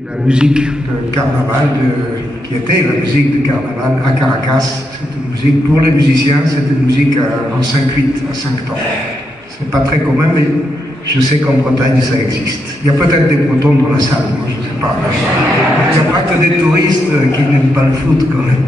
La musique de carnaval, qui était la musique de carnaval à Caracas, c'est une musique pour les musiciens, c'est une musique en 5/8, à 5 temps. C'est pas très commun, mais je sais qu'en Bretagne ça existe. Il y a peut-être des Bretons dans la salle, moi je sais pas. Il n'y a pas que des touristes qui n'aiment pas le foot quand même.